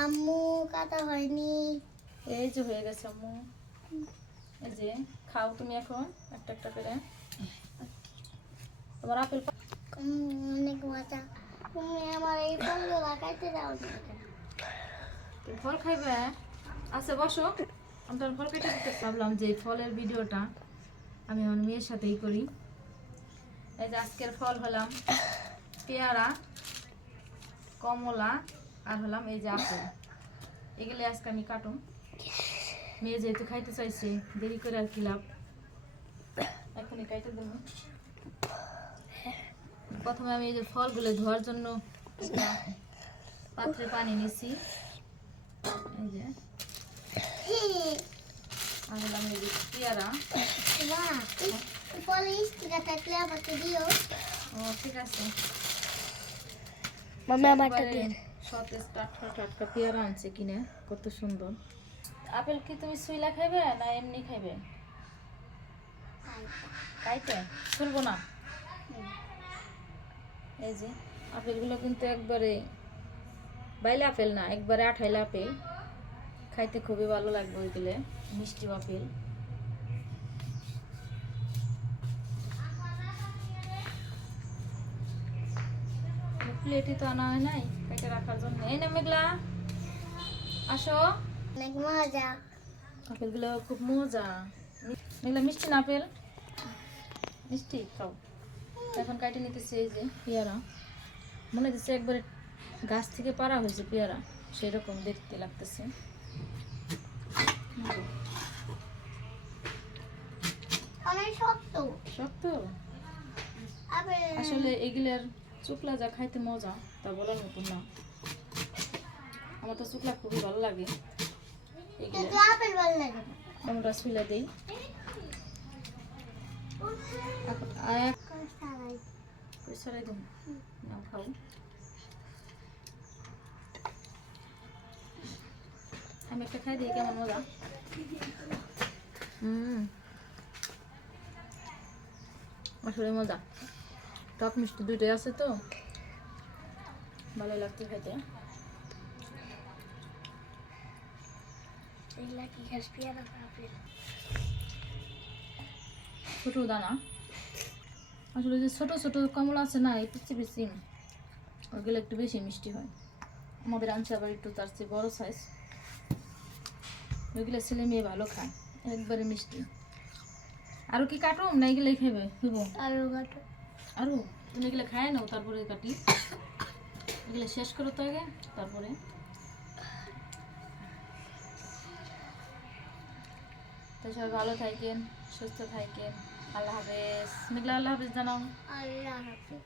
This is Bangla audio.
আম্মু কাটা হয়নি। এই যে হয়ে গেছে আম্মু। এই যে খাও তুমি এখন একটা একটা করে। তোমার আপেল অনেক মজা। তুমি আমার এই ফলগুলো খাইতে দাও না কেন? তুমি ফল খাইবে? আচ্ছা বসো, আমি তোমার ফল কেটে দিতে ভাবলাম যে এই ফলের ভিডিওটা আমি আমার মেয়ের সাথেই করি। এই যে আজকের ফল হলাম পেয়ারা, কমলা আর হলাম এই যে আপেল। এগুলো আজকে আমি কাটুম। মেয়ে যেহেতু খাইতে চাইছে দেরি করে আর কি লাভ, এখনই কাইটে দেবো। প্রথমে আমি এই যে ফলগুলো ধোয়ার জন্য একটা পাত্রে পানি নিছি। এই যে আর হলাম এই যে পেয়ারা। বাহ, এই ফলে স্টিকা থাকলে আমাকে দিও। ও ঠিক আছে। মাম্মি আমারটা একবারে দিয়ে। সতেজ টাটকা টাটকা পেয়ারা আনছে কিনে, কত সুন্দর। আপেল কি তুমি সুইলা খাইবে না এমনি খাইবে? খাইতে ছুলবো না। এই যে আপেলগুলো কিন্তু একবারে বাইলা আপেল না, একবারে আঠাইলা আপেল। খাইতে খুবই ভালো লাগবে ওইগুলো, মিষ্টি আপেল। প্লেটে তো আনা হয় নাই কেটে রাখার জন্য। এই না মেঘলা, আসো। অনেক মজা। আপেলগুলো খুব মজা। মেঘলা মিষ্টি না আপেল? মিষ্টি খাও। এখন কাটে নিতেছি এই যে পেয়ারা। মনে হচ্ছে একবারে গাছ থেকে পাড়া হয়েছে পেয়ারা, সেরকম দেখতে লাগতেছে। অনেক শক্ত। শক্ত? আপেল আসলে এগুলার চুকলা যা খাইতে মজা তা বলার মতন না। আমার তো চুকলা খুবই ভালো লাগে। কিন্তু আপেল ভালো লাগে না। আমরা শুইলা দিই। সরাই দেবো, নাও খাও। আমি একটা খাই দিই, কেমন মজা। আসলে মজা, টক মিষ্টি দুটোই আছে তো ভালো লাগছে খেতে। এগুলা কি খাস পেয়ারা না আপেল? ছোট দানা। আসলে যে ছোট ছোট কমলা আছে না, এই পিচি পিচি, ওগুলো একটু বেশি মিষ্টি হয়। আমাদের আনছে আবার একটু তার চেয়ে বড় সাইজ। ওইগুলো ছেলে মেয়ে ভালো খায়, একবারে মিষ্টি। আরো কি কাটুম না এগুলাই খাইবে? আরো কাটো। আরো তুমি এগুলো খায় নাও, তারপরে কাটি। এগুলো শেষ করো তো আগে, তারপরে। তো সবাই ভালো থাকেন, সুস্থ থাকেন। আল্লাহ হাফেজ। মেঘলা আল্লাহ হাফেজ জানাও। আল্লাহ হাফেজ।